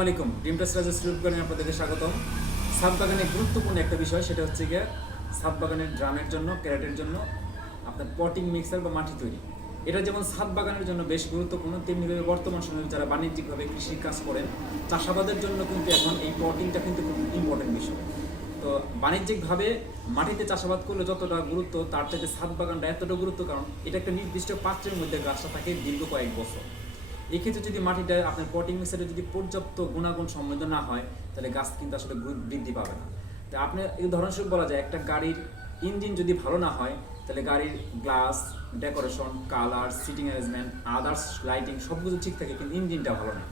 আসসালামাইকুম dream test রাজা স্টুডিওতে আপনাদেরকে স্বাগতম। ছাদ বাগানের গুরুত্বপূর্ণ একটা বিষয়, সেটা হচ্ছে গিয়ে ছাদ বাগানের ড্রামের জন্য, ক্যারেটের জন্য আপনার পটিং মিক্সার বা মাটি তৈরি। এটা যেমন ছাদ বাগানের জন্য বেশ গুরুত্বপূর্ণ, তেমনিভাবে বর্তমান সময়ে যারা বাণিজ্যিকভাবে কৃষি কাজ করেন, চাষাবাদের জন্য কিন্তু এখন এই পটিংটা কিন্তু খুব ইম্পর্টেন্ট বিষয়। তো বাণিজ্যিকভাবে মাটিতে চাষাবাদ করলে যতটা গুরুত্ব, তার চাইতে ছাদ বাগানটা এতটা গুরুত্ব, কারণ এটা একটা নির্দিষ্ট পাত্রের মধ্যে গাছটা থাকে দীর্ঘ কয়েক বছর। এক্ষেত্রে যদি মাটিটা আপনার পটিং মিক্সারে যদি পর্যাপ্ত গুণাগুণ সমৃদ্ধ না হয়, তাহলে গাছ কিন্তু আসলে বৃদ্ধি পাবে না। তো আপনি উদাহরণস্বরূপ বলা যায়, একটা গাড়ির ইঞ্জিন যদি ভালো না হয়, তাহলে গাড়ির glass, decoration, colour, seating arrangement, others lighting সব কিছু ঠিক থাকে, কিন্তু ইঞ্জিনটা ভালো না,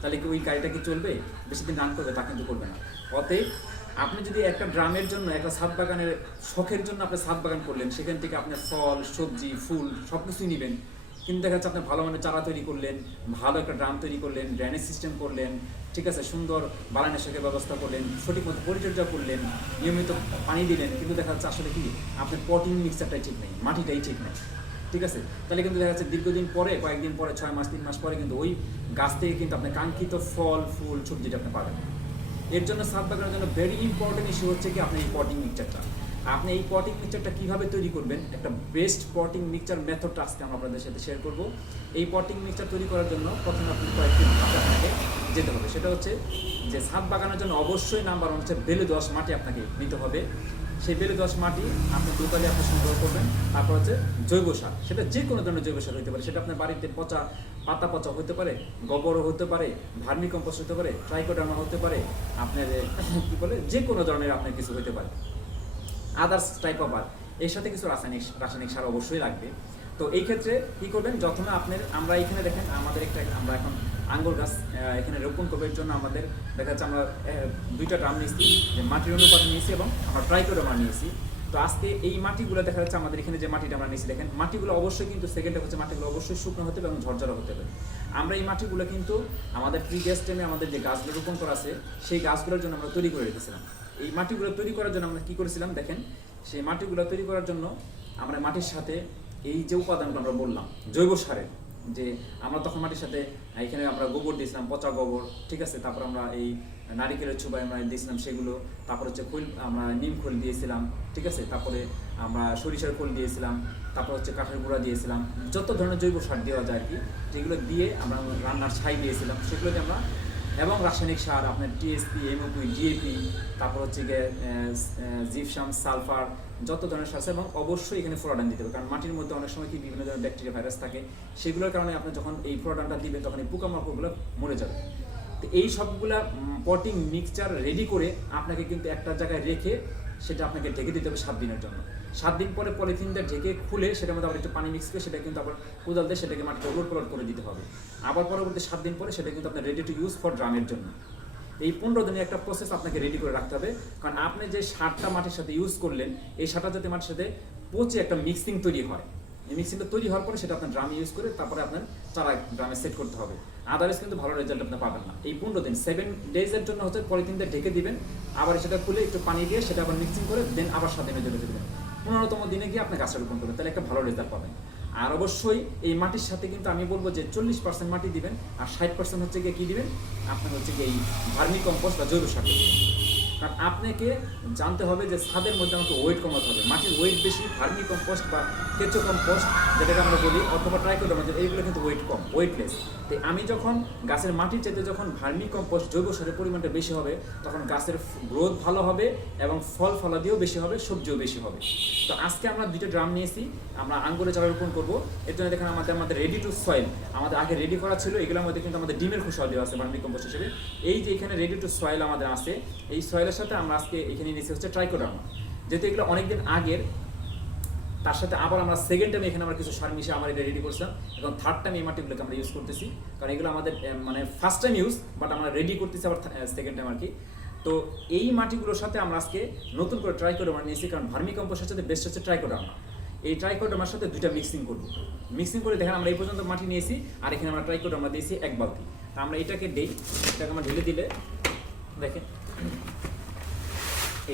তাহলে কি ওই গাড়িটা কি চলবে? বেশি দিন রান করবে? তা কিন্তু করবে না। অতএব আপনি যদি একটা ড্রামের জন্য, একটা ছাদ বাগানের শখের জন্য আপনি ছাদ বাগান করলেন, সেখান থেকে আপনি ফল, সবজি, ফুল সব কিছুই নেবেন, কিন্তু দেখা যাচ্ছে আপনি ভালো মানের চারা তৈরি করলেন, ভালো একটা ড্রাম তৈরি করলেন, ড্রেনেজ সিস্টেম করলেন, ঠিক আছে, সুন্দর বালানাশকের ব্যবস্থা করলেন, সঠিক মতো পরিচর্যা করলেন, নিয়মিত পানি দিলেন, কিন্তু দেখা যাচ্ছে আসলে কি আপনার পটিং মিক্সারটাই ঠিক নেই, মাটিটাই ঠিক নেই, ঠিক আছে, তাহলে কিন্তু দেখা যাচ্ছে দীর্ঘদিন পরে, কয়েকদিন পরে, 6 মাস 3 মাস পরে কিন্তু ওই গাছ থেকে কিন্তু আপনি কাঙ্ক্ষিত ফল, ফুল, সবজিটা আপনি পাবেন। এর জন্য ছাদ বাগানের জন্য ভেরি ইম্পর্টেন্ট ইস্যু হচ্ছে কি আপনার এই পটিং মিক্সচারটা। আপনি এই পটিং মিক্সচারটা কীভাবে তৈরি করবেন, একটা বেস্ট পটিং মিক্সচার মেথডটা আজকে আমরা আপনাদের সাথে শেয়ার করব। এই পটিং মিক্সচার তৈরি করার জন্য প্রথমে আপনি কয়েকটি ধাপে আপনাকে যেতে হবে। সেটা হচ্ছে যে ছাদ বাগানের জন্য অবশ্যই নাম্বার 1 হচ্ছে বেলে দোআঁশ মাটি আপনাকে নিতে হবে। সেই বেলে দোআঁশ মাটি আপনি দুকালে আপনি সংগ্রহ করবেন। তারপর হচ্ছে জৈব সার, সেটা যে কোনো ধরনের জৈব সার হতে পারে, সেটা আপনার বাড়িতে পচা পাতা পচা হতে পারে, গোবরও হতে পারে, ভার্মি কম্পোস্ট হতে পারে, ট্রাইকোডার্মা হতে পারে, আপনার কী বলে যে কোনো ধরনের আপনার কিছু হতে পারে, আদার্স টাইপ অফ আর এর সাথে কিছু রাসায়নিক সার অবশ্যই লাগবে। তো এই ক্ষেত্রে কী করবেন, যখন আমরা এখানে দেখেন আমাদের আমরা এখন আঙ্গুর গাছ এখানে রোপণ করবার জন্য আমাদের দেখা যাচ্ছে আমরা 2টা ড্রাম নিয়েছি, যে মাটির অনুপাত নিয়েছি এবং আমরা ট্রাইকোডার্মা নিয়েছি। তো আজকে এই মাটিগুলো দেখা যাচ্ছে আমাদের এখানে যে মাটিটা আমরা নিয়েছি, দেখেন মাটিগুলো অবশ্যই কিন্তু সেকেন্ডে হচ্ছে মাটিগুলো অবশ্যই শুকনো হতে হবে এবং ঝরঝরা হতে হবে। আমরা এই মাটিগুলো কিন্তু আমাদের প্রিভিয়াস টাইমে আমাদের যে গাছগুলো রোপণ করা আছে, সেই গাছগুলোর জন্য আমরা তৈরি করে রেখেছিলাম। এই মাটিগুলো তৈরি করার জন্য আমরা কী করেছিলাম দেখেন, সেই মাটিগুলো তৈরি করার জন্য আমরা মাটির সাথে এই যে উপাদানগুলো আমরা বললাম জৈব সারের, যে আমরা তখন মাটির সাথে এখানে আমরা গোবর দিয়েছিলাম, পচা গোবর, ঠিক আছে, তারপর আমরা এই নারিকেলের চুবাই আমরা দিয়েছিলাম সেগুলো, তারপর হচ্ছে খোল, আমরা নিম খোল দিয়েছিলাম, ঠিক আছে, তারপরে আমরা সরিষার খোল দিয়েছিলাম, তারপর হচ্ছে কাঠের গুঁড়া দিয়েছিলাম, যত ধরনের জৈব সার দেওয়া যায় আর কি, যেগুলো দিয়ে আমরা রান্নার ছাই দিয়েছিলাম, সেগুলো দিয়ে আমরা, এবং রাসায়নিক সার আপনার টিএসপি, এমওপি, ডিএপি, তারপর হচ্ছে গিয়ে জিপসাম, সালফার, যত ধরনের সার আছে, এবং অবশ্যই এখানে ফ্লোরাডান দিতে হবে, কারণ মাটির মধ্যে অনেক সময় কি বিভিন্ন ধরনের ব্যাকটেরিয়া ভাইরাস থাকে, সেগুলোর কারণে আপনি যখন এই ফ্লোরাডানটা দিবেন তখন এই পোকামাকড়গুলো মরে যাবে। তো এই সবগুলা পটিং মিক্সচার রেডি করে আপনাকে কিন্তু একটা জায়গায় রেখে সেটা আপনাকে ঢেকে দিতে হবে 7 দিনের জন্য। 7 দিন পরে পলিথিনটা ঢেকে খুলে সেটার মধ্যে আবার একটু পানি মিক্স করে সেটা কিন্তু আবার কোদাল দিয়ে সেটাকে মাটিতে উলট করে দিতে হবে। আবার পরবর্তী 7 দিন পরে সেটা কিন্তু আপনার রেডি টু ইউজ ফর ড্রামের জন্য। এই 15 দিনের একটা প্রসেস আপনাকে রেডি করে রাখতে হবে, কারণ আপনি যে সারটা মাটির সাথে ইউজ করলেন, এই সারটা যাতে মাটির সাথে পচে একটা মিক্সিং তৈরি হয়, এই মিক্সিংটা তৈরি হওয়ার পরে সেটা আপনার ড্রামে ইউজ করে তারপরে আপনার চারা ড্রামে সেট করতে হবে। আদারওয়াইজ কিন্তু ভালো রেজাল্ট আপনি পাবেন না। এই 15 দিন 7 ডেজের জন্য হচ্ছে পলিথিনটা ঢেকে দিবেন, আবার সেটা খুলে একটু পানি দিয়ে সেটা আবার মিক্সিং করে দেন আবার 7 দিনের জন্য দেবেন। 15তম দিনে গিয়ে আপনি গাছটা রোপণ করবেন, তাহলে একটা ভালো রেজাল্ট পাবেন। আর অবশ্যই এই মাটির সাথে কিন্তু আমি বলবো যে 40% মাটি দিবেন, আর 60% হচ্ছে গিয়ে কী দিবেন, আপনার হচ্ছে গিয়ে এই ভার্মি কম্পোস্ট বা জৈব সার দিবেন। কারণ আপনাকে জানতে হবে যে ছাদের মধ্যে আমাকে ওয়েট কমাতে হবে, মাটির ওয়েট বেশি, ভার্মি কম্পোস্ট বা কেঁচো কম্পোস্ট যেটাকে আমরা বলি, অথবা ট্রাইকোডার্মা, এইগুলো কিন্তু ওয়েট কম, ওয়েটলেস। তো আমি যখন গাছের মাটির চাইতে যখন ভার্মি কম্পোস্ট জৈব সারের পরিমাণটা বেশি হবে, তখন গাছের গ্রোথ ভালো হবে এবং ফল ফলাদিও বেশি হবে, সবজিও বেশি হবে। তো আজকে আমরা 2টা ড্রাম নিয়েছি, আমরা আঙ্গুরে চারা রোপণ করবো। এর জন্য দেখেন আমাদের রেডি টু সয়েল আমাদের আগে রেডি করা ছিল, এগুলোর মধ্যে কিন্তু আমাদের ডিমের খোসা দেওয়া আছে ভার্মি কম্পোস্ট হিসেবে। এই যে এখানে রেডি টু সয়েল আমাদের আছে, এই সয়েলের সাথে আমরা আজকে এখানে নিয়েছি হচ্ছে ট্রাইকোডার্মা। যেহেতু এগুলো অনেকদিন আগের, তার সাথে আবার আমরা সেকেন্ড টাইমে এখানে আমরা কিছু সার মিশিয়ে আমার এটা রেডি করছিলাম, এবং থার্ড টাইম এই মাটিগুলোকে আমরা ইউজ করতেছি, কারণ এগুলো আমাদের মানে ফার্স্ট টাইম ইউজ, বাট আমরা রেডি করতেছি আবার সেকেন্ড টাইম আর কি। তো এই মাটিগুলোর সাথে আমরা আজকে নতুন করে ট্রাইকোডার্মা নিয়েছি, কারণ ভার্মি কম্পোস্টের সাথে বেস্ট হচ্ছে ট্রাইকোডার্মা। এই ট্রাইকোডার্মার সাথে 2টা মিক্সিং করব। মিক্সিং করে দেখেন আমরা এই পর্যন্ত মাটি নিয়েছি, আর এখানে আমরা ট্রাইকোডার্মা দিয়েছি 1 বালতি। তা আমরা এটাকে দেই, এটাকে আমরা ঢেলে দিলে দেখেন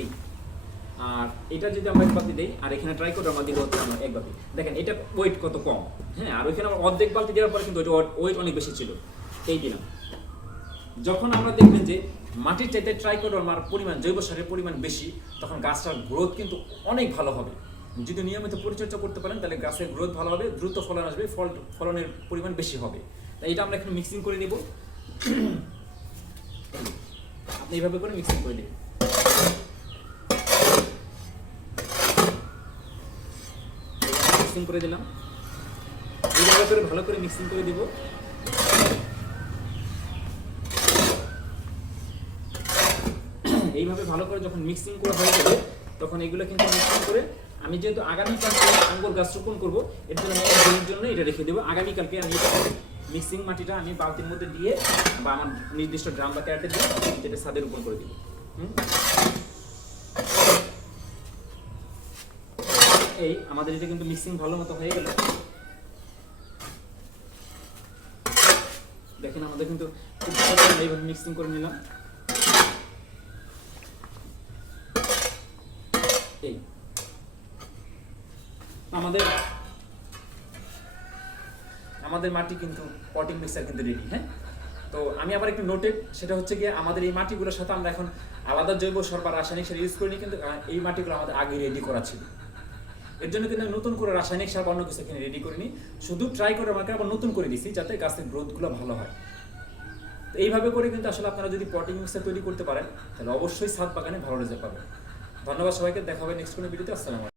এই, আর এটা যদি আমরা 1 বালতি দিই, আর এখানে ট্রাইকোডার্মা দিলে হচ্ছে আমরা 1 বালতি। দেখেন এটা ওয়েট কত কম, হ্যাঁ, আর ওইখানে আমরা অর্ধেক বালতি দেওয়ার পরে কিন্তু ওয়েট অনেক বেশি ছিল। এই দিলাম, যখন আমরা দেখবেন যে মাটির চাইতে ট্রাইকোডার্মার পরিমাণ, জৈব সারের পরিমাণ বেশি, তখন গাছটার গ্রোথ কিন্তু অনেক ভালো হবে। যদি নিয়মিত পরিচর্যা করতে পারেন তাহলে গাছের গ্রোথ ভালো হবে, দ্রুত ফলন আসবে, ফলনের পরিমাণ বেশি হবে। তাই এটা আমরা এখন মিক্সিং করে নেব। আপনি এইভাবে করে মিক্সিং করে নেবেন। মিক্সিং করে দিলাম, এইভাবে করে ভালো করে মিক্সিং করে দিব। এইভাবে ভালো করে যখন মিক্সিং করা হয়ে যাবে তখন এগুলো কিন্তু মিক্সিং করে, আমি যেহেতু আগামীকালকে আঙ্গুর গাছ রোপণ করবো, এর জন্য আমি একদিনের জন্য এটা রেখে দেবো। আগামীকালকে আমি মিক্সিং মাটিটা আমি বালতির মধ্যে দিয়ে বা আমার নির্দিষ্ট ড্রাম বা ক্যারেটে দিয়ে যেটা ছাদে রোপণ করে দিব। এই আমাদের এটা কিন্তু মিক্সিং ভালো মতো হয়ে গেল। দেখেন আমাদের কিন্তু খুব ভালো এইভাবে মিক্সিং করে নিলাম। এই আমাদের মাটি কিন্তু পটিং মিক্সার কিন্তু রেডি। হ্যাঁ, তো আমি আবার একটু নোটেড, সেটা হচ্ছে গিয়ে আমাদের এই মাটিগুলোর সাথে আমরা এখন আলাদা জৈব সার বা রাসায়নিক সার ইউজ করিনি, কিন্তু এই মাটিগুলো আমাদের আগে রেডি করা ছিল। এর জন্য কিন্তু নতুন করে রাসায়নিক সার বা অন্য কিছু এখানে রেডি করিনি, শুধু ট্রাই করে আমাকে আবার নতুন করে দিছি যাতে গাছের গ্রোথগুলো ভালো হয়। তো এইভাবে করে কিন্তু আসলে আপনারা যদি পটিং মিক্সার তৈরি করতে পারেন তাহলে অবশ্যই ছাদ বাগানে ভালো রেজাল্ট পাবেন। ধন্যবাদ সবাইকে, দেখা হবে নেক্সট কোনো ভিডিওতে। আসসালামু আলাইকুম।